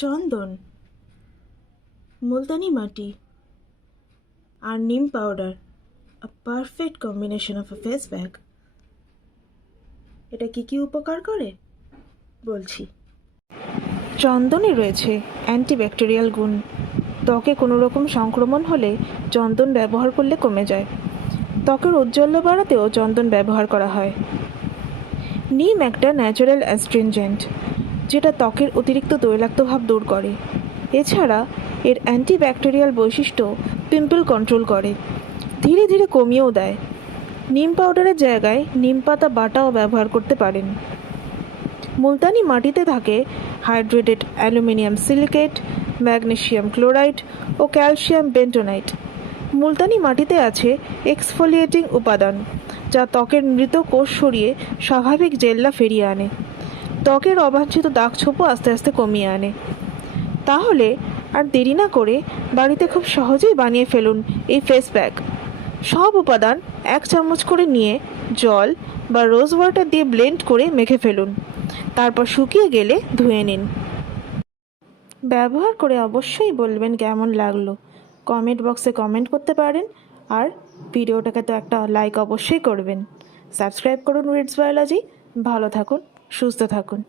চন্দন, মুলতানি মাটি আর নিম powder, a perfect combination of a face pack. এটা কি কি উপকার করে বলছি। চন্দনে রয়েছে অ্যান্টিব্যাকটেরিয়াল গুণ। ত্বকে কোনো রকম সংক্রমণ হলে চন্দন ব্যবহার করলে কমে যায়। ত্বকের ঔজ্জ্বল্য বাড়াতেও চন্দন ব্যবহার করা হয়। নিম একটা ন্যাচারাল অ্যাস্ট্রিনজেন্ট, যেটা ত্বকের অতিরিক্ত তৈলাক্ত ভাব দূর করে। এছাড়া এর অ্যান্টিব্যাকটেরিয়াল বৈশিষ্ট্য পিম্পল কন্ট্রোল করে, ধীরে ধীরে কমিয়েও দেয়। নিম পাউডারের জায়গায় নিম পাতা বাটাও ব্যবহার করতে পারেন। মুলতানি মাটিতে থাকে hydrated aluminium silicate, magnesium chloride ও ক্যালসিয়াম বেন্টোনাইট। মুলতানি মাটিতে আছে এক্সফোলিয়েটিং উপাদান, যা ত্বকের মৃত কোষ সরিয়ে স্বাভাবিক জেল্লা ফিরিয়ে আনে। ত্বকের অবাঞ্ছিত দাগছোপও আস্তে আস্তে কমিয়ে আনে। তাহলে আর দেরি না করে বাড়িতে খুব সহজেই বানিয়ে ফেলুন এই ফেস প্যাক। সব উপাদান 1 চামচ করে নিয়ে জল বা রোজ ওয়াটার দিয়ে ব্লেন্ড করে মেখে ফেলুন। তারপর শুকিয়ে গেলে ধুয়ে নিন। ব্যবহার করে অবশ্যই বলবেন কেমন লাগলো। কমেন্ট বক্সে কমেন্ট করতে পারেন, আর ভিডিওটাকে তো একটা লাইক অবশ্যই করবেন। সাবস্ক্রাইব করুন উইটস বায়োলজি। ভালো থাকুন, সুস্থ থাকুন।